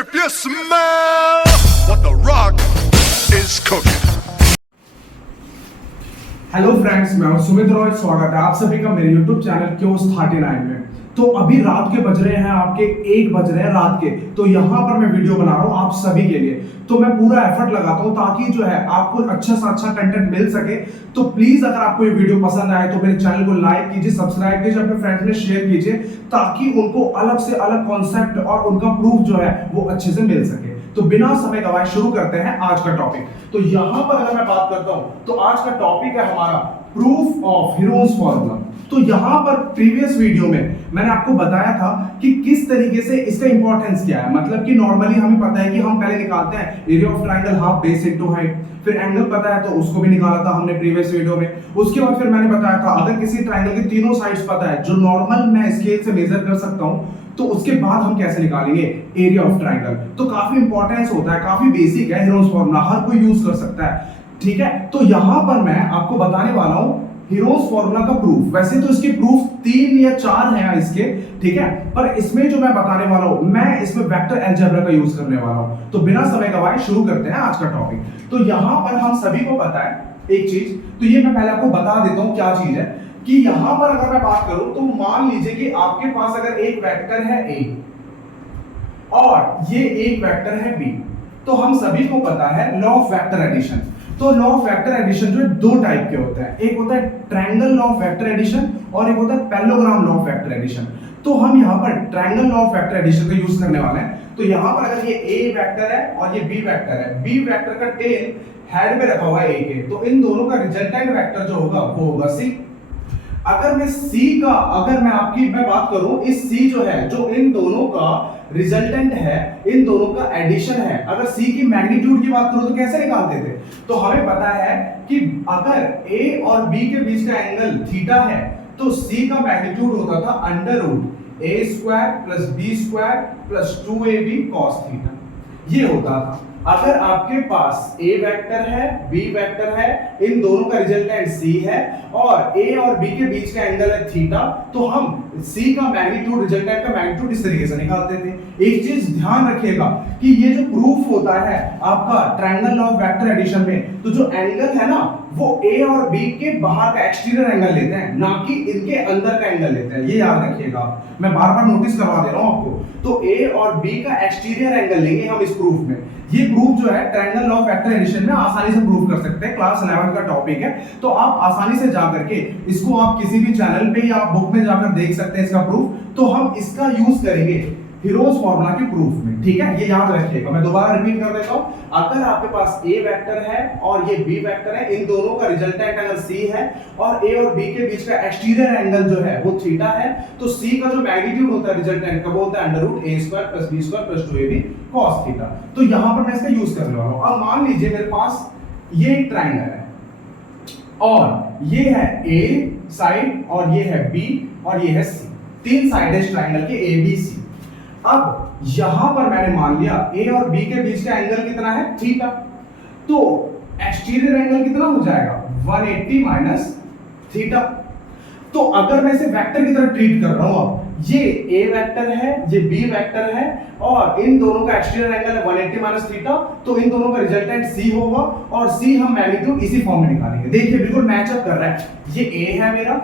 If you smell what the rock is cooking. Hello friends, मैं हूं सुमित रॉय। स्वागत है आप सभी का मेरे YouTube चैनल क्योस 39 में। तो अभी रात के बज रहे हैं आपके 1 बज रहे हैं रात के। तो यहाँ पर मैं वीडियो बना रहा हूँ आप सभी के लिए। तो मैं पूरा एफर्ट लगाता हूँ ताकि जो है आपको अच्छा से अच्छा कंटेंट मिल सके। तो प्लीज अगर आपको ये वीडियो पसंद आए तो मेरे चैनल को लाइक कीजिए, सब्सक्राइब कीजिए, अपने फ्रेंड्स में शेयर कीजिए ताकि उनको अलग से अलग कॉन्सेप्ट और उनका प्रूफ जो है वो अच्छे से मिल सके। तो बिना समय गवाए शुरू करते हैं आज का टॉपिक। तो यहां पर अगर मैं बात करता हूं तो आज का टॉपिक है हमारा प्रूफ ऑफ हीरोज फॉर्मूला। तो यहां पर प्रीवियस वीडियो में मैंने आपको बताया था कि किस तरीके से इसका इंपॉर्टेंस क्या है। मतलब कि नॉर्मली हमें पता है कि हम पहले निकालते हैं area of triangle half base into height, फिर एंगल पता है तो उसको भी निकाला था हमने प्रीवियस वीडियो में। उसके बाद फिर मैंने बताया था अगर किसी ट्रायंगल के तीनों साइड्स पता है जो नॉर्मल मैं स्केल से मेजर कर सकता हूं तो उसके बाद हम कैसे निकालेंगे एरिया ऑफ ट्रायंगल। तो काफी इंपॉर्टेंस होता है, काफी बेसिक है हीरोज फॉर्मूला, हर कोई यूज कर सकता है। ठीक है, तो यहां पर मैं आपको बताने वाला हूं हीरोज फॉर्मूला का प्रूफ। वैसे तो इसके प्रूफ 3 या 4 हैं इसके, ठीक है, पर इसमें जो मैं बताने वाला हूं मैं इसमें वेक्टर अलजेब्रा का यूज करने वाला हूं। तो बिना समय गवाए शुरू करते हैं आज का टॉपिक। तो यहां पर हम सभी को पता है एक चीज, तो ये मैं पहले आपको बता देता हूं क्या चीज है कि यहां पर अगर मैं बात करूं तो मान लीजिए कि आपके पास अगर एक वेक्टर है A और ये एक वेक्टर है B, तो हम सभी को पता है लॉ ऑफ वेक्टर एडिशन। तो लॉ ऑफ वेक्टर एडिशन जो है 2 टाइप के होते हैं, एक होता है triangle law of vector addition और एक होता है parallelogram law of vector addition. तो हम यहां पर triangle law of vector addition का यूज करने वाले हैं। तो यहां पर अगर ये A वेक्टर है और ये B वेक्टर है, B वेक्टर का टेल हेड में रखा हुआ है A के, तो इन दोनों का रिजल्टेंट वेक्टर जो होगा वो होगा C। अगर मैं C का अगर मैं बात करूं, इस C जो है जो इन दोनों का रिजल्टेंट है, इन दोनों का एडिशन है, अगर C की मैग्नीट्यूड की बात करूं तो कैसे निकालते थे। तो हमें पता है कि अगर A और B के बीच का एंगल थीटा है तो C का मैग्नीट्यूड होता था under root a square plus b square plus 2ab cos theta. ये होता था अगर आपके पास A वेक्टर है B वेक्टर है, इन दोनों का रिजल्टेंट C है और A और B के बीच का एंगल है थीटा, तो हम C का मैग्नीट्यूड, रिजल्टेंट का मैग्नीट्यूड इस तरीके से निकालते थे। एक चीज ध्यान रखिएगा कि ये जो प्रूफ होता है आपका triangle law of vector addition में, तो जो एंगल है ना वो A और B के बाहर का एक्सटीरियर एंगल लेते हैं, ना कि इनके अंदर का एंगल लेते हैं। ये याद रखिएगा, मैं बार बार नोटिस करवा दे रहा हूं आपको। तो A और B का एक्सटीरियर एंगल लेंगे हम इस प्रूफ में। ये प्रूफ जो है triangle law of vector addition में आसानी से प्रूफ कर सकते हैं। क्लास 11 का टॉपिक है, तो आप आसानी से जाकर के इसको आप किसी भी चैनल पे या बुक में जाकर देख सकते हैं इसका प्रूफ। तो हम इसका यूज करेंगे हीरोज फॉर्मूला के प्रूफ में, ठीक है। ये याद रखिएगा, मैं दोबारा रिपीट कर देता हूं। अगर आपके पास A वेक्टर है और ये B वेक्टर है, इन दोनों का रिजल्टेंट एंगल C है और A और B के बीच का एक्सटीरियर एंगल जो है वो थीटा है, तो C का जो मैग्नीट्यूड होता है रिजल्टेंट का वो होता है under root a square plus b square plus 2ab cos theta. तो यहां पर मैं इसका यूज करने वाला हूं। अब मान लीजिए मेरे पास ये एक ट्रायंगल है और ये है A साइड और ये है B और ये है C, 3 साइड है इस ट्रायंगल के ABC। अब यहां पर मैंने मान लिया A और B के बीच का एंगल कितना है थीटा, तो एक्सटीरियर एंगल कितना हो जाएगा 180 माइनस थीटा। तो अगर मैं इसे वेक्टर की तरह ट्रीट कर रहा हूं, अब ये A वेक्टर है, ये B वेक्टर है और इन दोनों का एक्सटीरियर एंगल है 180 माइनस थीटा, तो इन दोनों का रिजल्टेंट C होगा और C हम मैग्नीट्यूड इसी फॉर्म में निकालेंगे। देखिए बिल्कुल मैचअप कर रहा है, ये A है मेरा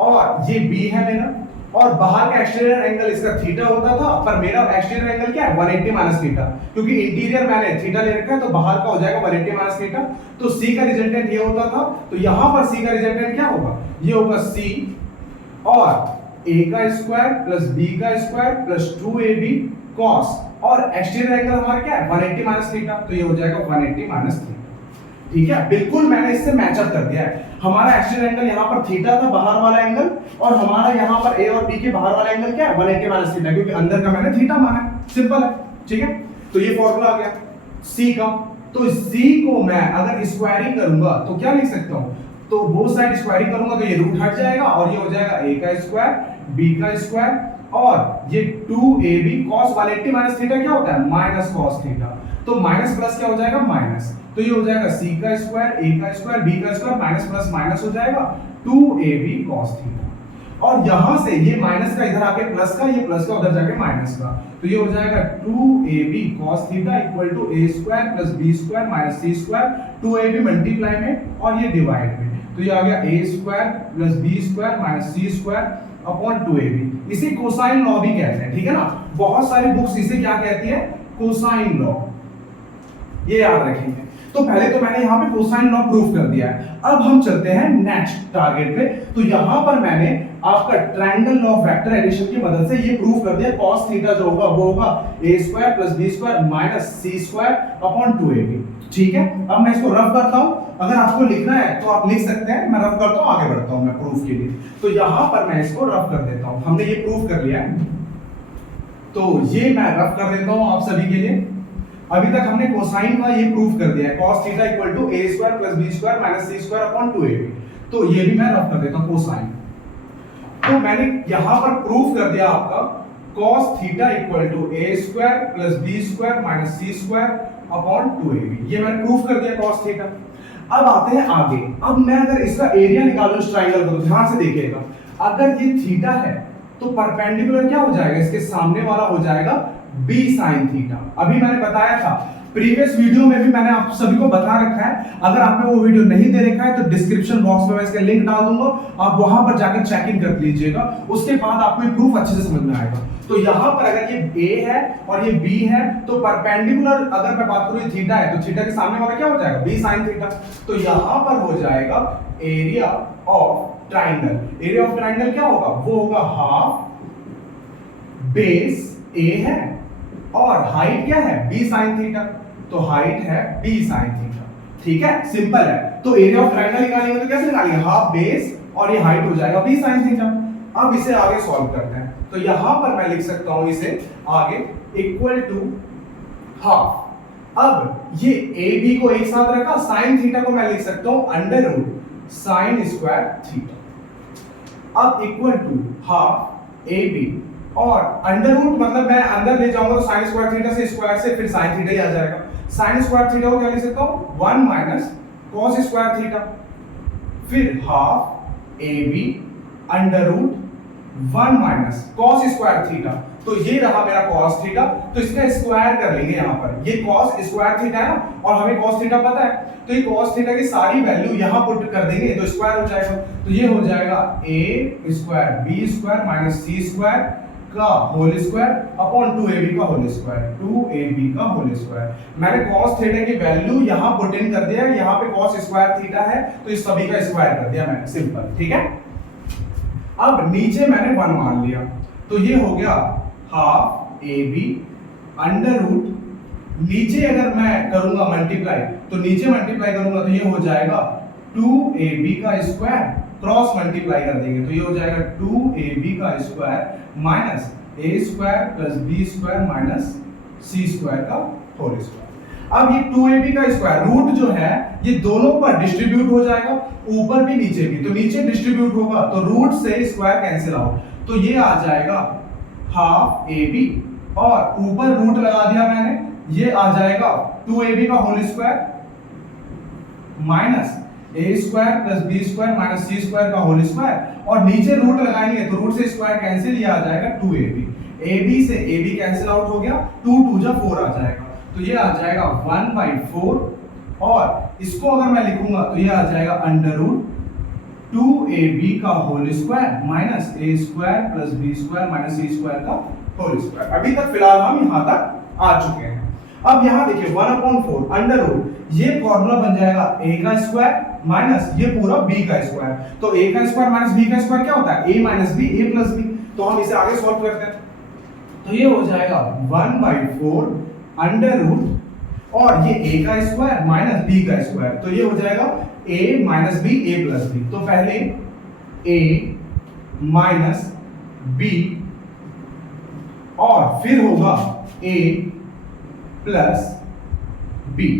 और ये B है मेरा और बाहर का एक्सटीरियर एंगल इसका थीटा होता था, पर मेरा एक्सटीरियर एंगल क्या है 180 माइनस थीटा, क्योंकि इंटीरियर मैंने थीटा ले रखा है तो बाहर का हो जाएगा 180 माइनस थीटा। तो C का रिजल्टेंट ये होता था, तो यहां पर C का रिजल्टेंट क्या होगा, ये होगा C और A का स्क्वायर प्लस B का स्क्वायर प्लस 2ab cos और एक्सटीरियर एंगल हमारा क्या है 180 माइनस थीटा, तो ये हो जाएगा 180 माइनस थीटा। ठीक है, बिल्कुल मैंने इससे मैचअप कर दिया है। हमारा एक्सटीरियर एंगल यहां पर थीटा था, बाहर वाला एंगल, और हमारा यहां पर A और B के बाहर वाला एंगल क्या है 180 माइनस थीटा, क्योंकि अंदर का मैंने थीटा माना है। सिंपल है, ठीक है। तो ये फार्मूला आ गया C का। तो C को मैं अगर स्क्वायरिंग करूंगा तो क्या लिख सकता हूं, तो बोथ साइड स्क्वायरिंग करूंगा तो ये रूट हट जाएगा और ये हो जाएगा A का स्क्वायर B का स्क्वायर और ये 2ab cos 180 माइनस थीटा क्या होता है माइनस cos थीटा, तो माइनस प्लस क्या हो जाएगा माइनस, तो ये हो जाएगा C का स्क्वायर A का स्क्वायर B का स्क्वायर माइनस प्लस माइनस हो जाएगा 2ab cos थीटा। और यहां से ये माइनस का इधर आके प्लस का, ये प्लस का उधर जाके माइनस का, तो ये हो जाएगा 2ab cos theta equal to a square plus b square minus c square, 2ab multiply में और ये डिवाइड में, तो ये आ गया a square plus b square minus c square upon 2ab। इसे कोसाइन लॉ भी कहते हैं, ठीक है ना। बहुत सारी बुक्स इसे क्या कहती है, कोसाइन लॉ, ये याद रखेंगे। तो पहले तो मैंने यहाँ पे कोसाइन लॉ प्रूफ कर दिया है। अब हम चलते हैं नेक्स्ट टारगेट पे। तो यहाँ पर मैंने आपका triangle law of vector addition की मदद से ये प्रूफ कर दिया, cos थीटा जो होगा वो होगा a square plus b square minus c square upon 2ab। ठीक है, अब मैं इसको रफ करता हूं, अगर आपको लिखना है तो आप लिख सकते हैं, मैं रफ करता हूं, आगे बढ़ता हूं मैं प्रूफ के लिए। तो यहां पर मैं इसको रफ कर देता हूं, हमने ये प्रूफ कर लिया है, तो ये मैं रफ कर देता हूं आप सभी के लिए। अभी तक हमने कोसाइन का ये प्रूफ कर दिया है, cos theta equal to a square plus b square minus c square upon 2ab। तो ये भी मैं रफ कर देता हूं कोसाइन। तो मैंने यहां पर प्रूफ कर दिया आपका cos theta equal to a square plus b square minus c square upon 2ab, ये मैंने प्रूफ कर दिया cos थीटा। अब आते हैं आगे। अब मैं अगर इसका एरिया निकालूं इस ट्रायंगल का, तो ध्यान से देखिएगा, अगर ये थीटा है तो परपेंडिकुलर क्या हो जाएगा, इसके सामने वाला हो जाएगा b sin थीटा। अभी मैंने बताया था प्रीवियस वीडियो में भी, मैंने आप सभी को बता रखा है, अगर आपने वो वीडियो नहीं दे रखा है तो डिस्क्रिप्शन बॉक्स में मैं इसका लिंक डाल दूंगा, आप वहां पर जाकर चेक इन कर लीजिएगा, उसके बाद आपको ये प्रूफ अच्छे से समझ में आएगा। तो यहां पर अगर ये a है और ये b है, तो परपेंडिकुलर अगर मैं बात करूं ये थीटा है, तो थीटा के सामने वाला क्या हो जाएगा, b sin थीटा। तो यहां पर हो जाएगा area of triangle. Area of triangle क्या होगा, वो होगा हाफ बेस a है और हाइट क्या है, b sin थीटा, तो हाइट है b sin थीटा। ठीक है, सिंपल है। तो एरिया ऑफ ट्रायंगल निकालेंगे तो कैसे निकालेंगे, हाफ बेस और ये हाइट हो जाएगा b sin थीटा। अब इसे आगे सॉल्व करते हैं, तो यहां पर मैं लिख सकता हूं इसे आगे इक्वल टू हाफ। अब ये a b को एक साथ रखा, sin थीटा को मैं लिख सकता हूं under root sin square theta. अब equal to half a b और अंडर रूट मतलब मैं अंदर ले जाऊंगा तो sin स्क्वायर थीटा से स्क्वायर से फिर sin थीटा ही आ जाएगा। sin स्क्वायर थीटा को क्या लिख सकता हूं, 1 माइनस cos स्क्वायर थीटा, फिर half ab under root 1 minus cos square theta. तो ये रहा मेरा cos थीटा, तो इसका स्क्वायर कर लेंगे यहाँ पर, ये cos स्क्वायर थीटा है ना, और हमें cos थीटा पता है, तो ये cos थीटा की सारी वैल्यू यहाँ पुट कर देंगे तो स्क्वायर हो जाएगा। तो ये हो जाएगा a square b square minus c square का होल स्क्वायर अपॉन 2ab का होल स्क्वायर, 2ab का होल स्क्वायर। मैंने cos थीटा की वैल्यू यहां पुट इन कर दिया, यहां पे cos स्क्वायर थीटा है तो इस सभी का स्क्वायर कर दिया मैंने, सिंपल। ठीक है, अब नीचे मैंने 1 मान लिया, तो ये हो गया हाफ ab अंडर रूट, नीचे अगर मैं करूंगा मल्टीप्लाई, तो नीचे मल्टीप्लाई करूंगा तो ये हो जाएगा 2ab का स्क्वायर, क्रॉस मल्टीप्लाई कर देंगे तो ये हो जाएगा 2ab का square minus a square plus b square minus c square का होल स्क्वायर। अब ये 2ab का स्क्वायर रूट जो है ये दोनों पर डिस्ट्रीब्यूट हो जाएगा, ऊपर भी नीचे भी, तो नीचे डिस्ट्रीब्यूट होगा तो रूट से स्क्वायर कैंसिल आउट, तो ये आ जाएगा हाफ ab और ऊपर रूट लगा दिया मैंने, ये आ जाएगा 2ab का whole square minus a square plus b square minus c square का होल स्क्वायर, और नीचे रूट लगाएंगे तो रूट से स्क्वायर कैंसिल, ये आ जाएगा 2ab, ab से ab कैंसिल आउट हो गया, 2 2 जा 4 आ जाएगा, तो ये आ जाएगा 1/4, और इसको अगर मैं लिखूंगा तो ये आ जाएगा अंडर रूट 2ab का whole square minus a square plus b square minus c square का होल स्क्वायर। अभी तक फिलहाल हम यहां तक आ चुके हैं। अब यहां देखिए 1/4 अंडर रूट, ये फॉर्मूला बन जाएगा a का स्क्वायर माइनस ये पूरा b का स्क्वायर, तो a का स्क्वायर माइनस b का स्क्वायर क्या होता है, a minus b, a plus b। तो हम इसे आगे सॉल्व करते हैं, तो ये हो जाएगा 1/4 अंडर रूट, और ये a का स्क्वायर माइनस b का स्क्वायर, तो ये हो जाएगा a minus b, a plus b। तो पहले a माइनस b और फिर होगा a प्लस b।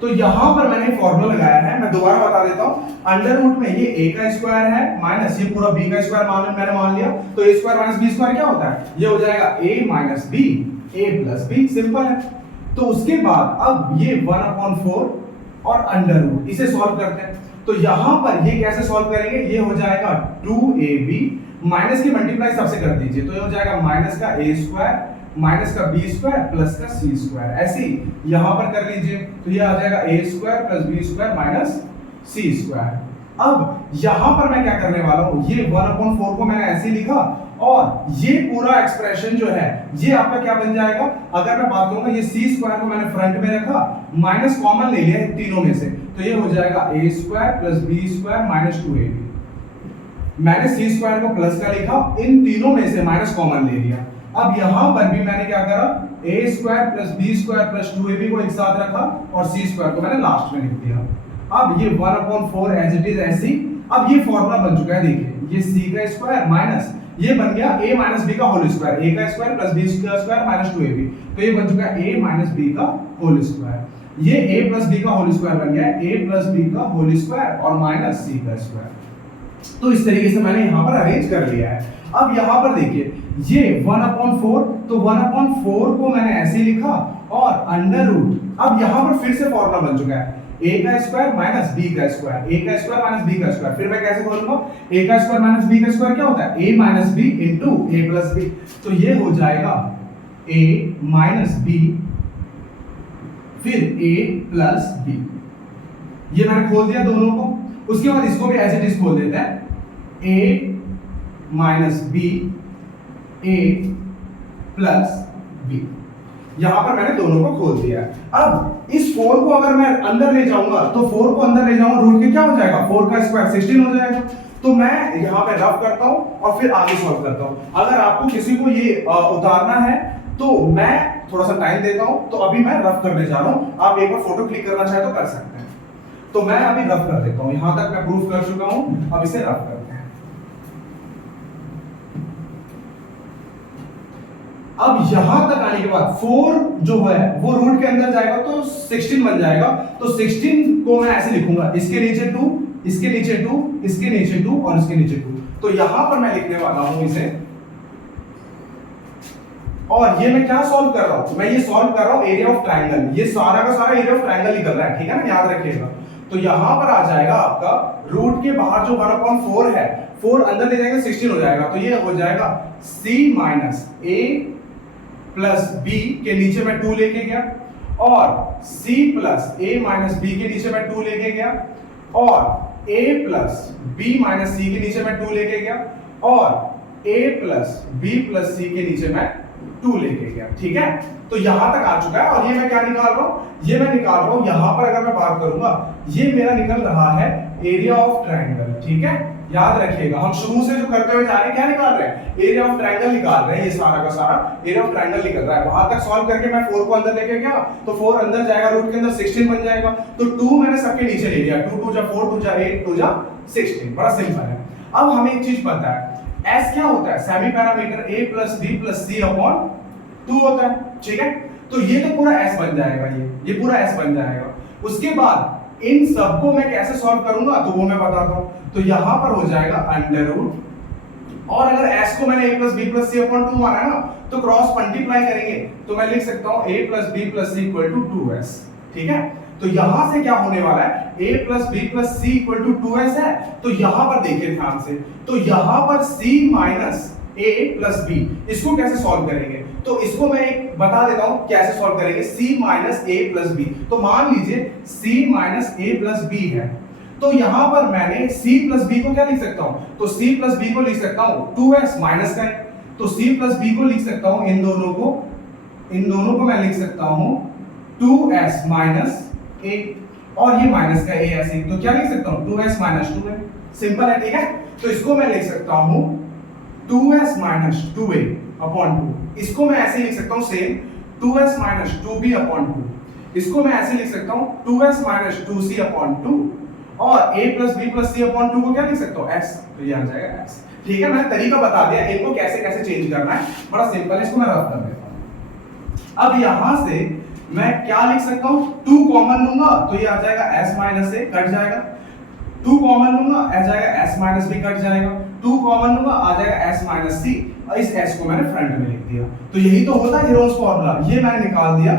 तो यहां पर मैंने फॉर्मूला लगाया है, मैं दोबारा बता देता हूं, अंडर रूट में ये a का स्क्वायर है माइनस ये पूरा b का स्क्वायर मैंने मान लिया, तो a square minus b square क्या होता है, ये हो जाएगा a minus b, a plus b, simple है। तो उसके बाद अब ये 1/4 और अंडर रूट, इसे सॉल्व करते हैं, तो यहां पर ये कैसे सॉल्व करेंगे, ये हो जाएगा 2ab माइनस की मल्टीप्लाई सबसे कर दीजिए, तो ये हो जाएगा माइनस का a स्क्वायर माइनस का b स्क्वायर प्लस का c स्क्वायर, ऐसे ही यहां पर कर लीजिए, तो ये आ जाएगा a square plus b square minus c square. अब यहां पर मैं क्या करने वाला हूं, ये 1/4 को मैंने ऐसे ही लिखा और ये पूरा एक्सप्रेशन जो है ये आपका क्या बन जाएगा, अगर मैं बात करूंगा ये c स्क्वायर को मैंने फ्रंट में रखा, माइनस कॉमन ले लिया तीनों में से, तो ये हो जाएगा a square plus b square minus 2ab। मैंने c स्क्वायर को प्लस का लिखा, इन तीनों में से माइनस कॉमन ले लिया। अब यहां पर भी मैंने क्या करा, a square plus b square plus 2ab को एक साथ रखा और c स्क्वायर को मैंने लास्ट में लिख दिया। अब ये 1/4 एज इट इज ऐसी। अब ये फॉर्मूला बन चुका है, देखिए ये c का स्क्वायर माइनस ये बन गया a माइनस b का होल स्क्वायर, a का स्क्वायर प्लस b का स्क्वायर माइनस 2ab, तो ये बन चुका है a माइनस b का होल स्क्वायर। ये a प्लस b का होल स्क्वायर बन गया है a प्लस b का होल स्क्वायर और माइनस c का स्क्वायर। तो इस तरीके से मैंने यहां पर अरेंज कर लिया है। अब यहां पर देखिए ये 1/4, तो 1/4 को मैंने ऐसे लिखा और अंडर रूट, अब यहां पर फिर से फॉर्मूला बन चुका है a का स्क्वायर माइनस b का स्क्वायर, a का स्क्वायर माइनस b का स्क्वायर। फिर मैं कैसे खोलूंगा, a का स्क्वायर माइनस b का स्क्वायर क्या होता है, a minus b into a plus b, तो ये हो जाएगा a माइनस b फिर a प्लस b। ये मैंने खोल दिया दोनों को। उसके बाद इसको भी एज इट इज खोल देते हैं, a minus b a plus b। यहां पर मैंने दोनों को खोल दिया। अब इस 4 को अगर मैं अंदर ले जाऊंगा तो 4 को अंदर ले जाऊंगा, रूट के क्या हो जाएगा, 4 का स्क्वायर 16 हो जाएगा। तो मैं यहां पे रफ करता हूं और फिर आगे सॉल्व करता हूं। अगर आपको किसी को ये उतारना है तो मैं थोड़ा सा टाइम देता हूं, तो अभी मैं रफ करने जा रहा हूं। आप एक बार फोटो क्लिक करना चाहे तो कर सकते हैं। तो मैं अभी रफ कर देता हूं, यहां तक मैं प्रूफ कर चुका हूं, अब इसे रफ करते हैं। अब यहां तक आने के बाद 4 जो है वो रूट के अंदर जाएगा तो 16 बन जाएगा। तो 16 को मैं ऐसे लिखूंगा, इसके नीचे 2, इसके नीचे 2, इसके नीचे 2 और इसके नीचे 2। तो यहां पर मैं लिखने वाला हूं इसे, और ये मैं क्या सॉल्व कर रहा हूं, मैं ये सॉल्व कर रहा हूं एरिया ऑफ ट्रायंगल। ये सारा का सारा एरिया ऑफ ट्रायंगल निकल रहा है, ठीक है ना, याद रखिएगा। तो यहां पर आ जाएगा आपका रूट के बाहर जो 1/4 है, 4 अंदर ले जाएंगे 16 हो जाएगा। तो ये हो जाएगा c minus a plus b के नीचे मैं 2 लेके गया, और c plus a minus b के नीचे मैं 2 लेके गया, और a plus b minus c के नीचे मैं 2 लेके गया, और a plus b plus c के नीचे मैं 2 लेके गया। ठीक है, तो यहां तक आ चुका है। और ये मैं क्या निकाल रहा हूं, ये मैं निकाल रहा हूं यहां पर अगर मैं बात करूंगा, ये मेरा निकल रहा है एरिया ऑफ ट्रायंगल। ठीक है, याद रखिएगा, हम शुरू से जो करते हुए जा रहे हैं क्या निकाल रहे हैं, एरिया ऑफ ट्रायंगल निकाल रहे हैं। ये सारा का सारा एरिया ऑफ ट्रायंगल निकल रहा है। वहां तक सॉल्व करके मैं 4 को अंदर लेके गया, तो 4 अंदर जाएगा, रूट के अंदर 16 बन जाएगा। तो 2 मैंने सबके नीचे ले लिया, 2 2 जा 4, 2 जा 8, 2 जा 16। बड़ा सिंपल है। अब हमें एक चीज पता है, s क्या होता है, semi parameter a plus b plus c upon 2 होता है। ठीक है, तो ये तो पूरा s बन जाएगा, ये पूरा s बन जाएगा। उसके बाद इन सबको मैं कैसे सॉल्व करूंगा तो वो मैं बताता हूं। तो यहां पर हो जाएगा अंडर रूट, और अगर s को मैंने a plus b plus c upon 2 माना है ना, तो क्रॉस मल्टीप्लाई करेंगे तो मैं लिख सकता हूं a plus b plus c equal to 2s। ठीक है, तो यहां से क्या होने वाला है, a plus b plus c equal to 2s है। तो यहां पर देखिए ध्यान से, तो यहां पर c minus a plus b, इसको कैसे सॉल्व करेंगे, तो इसको मैं एक बता देता हूं कैसे सॉल्व करेंगे। c minus a plus b, तो मान लीजिए c minus a plus b है, तो यहां पर मैंने c प्लस b को क्या लिख सकता हूं, तो c प्लस b को लिख सकता हूं 2s माइनस का, तो c प्लस b को लिख सकता हूं, इन दोनों को मैं लिख सकता हूं 2s माइनस a, और ये माइनस का a ऐसे, तो क्या लिख सकता हूं 2s माइनस 2a। सिंपल है, ठीक है। तो इसको मैं लिख सकता हूं 2s माइनस 2a अपॉन 2, इसको मैं ऐसे लिख सकता हूं same 2s minus 2b upon 2, इसको मैं ऐसे लिख सकता हूं 2s माइनस 2c अपॉन 2, और a plus b plus c upon 2 को क्या लिख सकता हूं s, तो ये आ जाएगा s। ठीक है, मैंने तरीका बता दिया इनको कैसे कैसे चेंज करना है, बड़ा सिंपल है। इसको मैं रफ कर देता हूं। अब यहां से मैं क्या लिख सकता हूं, 2 कॉमन लूंगा तो ये आ जाएगा s माइनस a, कट जाएगा। 2 कॉमन लूंगा आ जाएगा s माइनस b, कट जाएगा। 2 कॉमन लूंगा आ जाएगा s माइनस c, और इस s को मैंने फ्रंट में लिख दिया। तो यही तो होता है हेरोन्स फॉर्मूला। ये मैंने निकाल दिया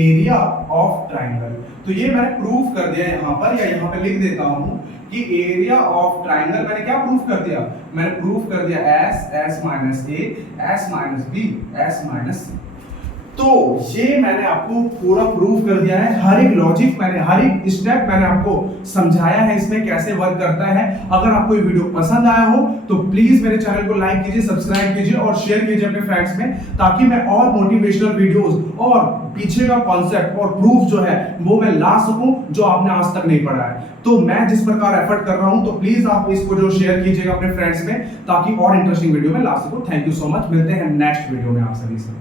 एरिया ऑफ ट्राइंगल। तो ये मैंने प्रूफ कर दिया यहाँ पर, या यहाँ पे लिख देता हूँ कि एरिया ऑफ ट्राइंगल मैंने क्या प्रूफ कर दिया, मैंने प्रूफ कर दिया S minus A, S minus B, S minus C. तो ये मैंने आपको पूरा प्रूफ कर दिया है, हर एक लॉजिक मैंने, हर एक स्टेप मैंने आपको समझाया है इसमें कैसे वर्क करता है। अगर आपको ये वीडियो पसंद आया हो तो प्लीज मेरे चैनल को लाइक कीजिए, सब्सक्राइब कीजिए और शेयर कीजिए अपने फ्रेंड्स में, ताकि मैं और मोटिवेशनल वीडियोस और पीछे का कॉन्सेप्ट और प्रूफ जो है वो मैं ला सकूं जो आपने आज तक नहीं पढ़ा है। तो मैं जिस प्रकार एफर्ट कर रहा हूं, तो प्लीज आप इसको जो शेयर कीजिएगा अपने फ्रेंड्स में, ताकि और इंटरेस्टिंग वीडियो में ला सकूं। थैंक यू सो मच, मिलते हैं नेक्स्ट वीडियो में आप सभी से।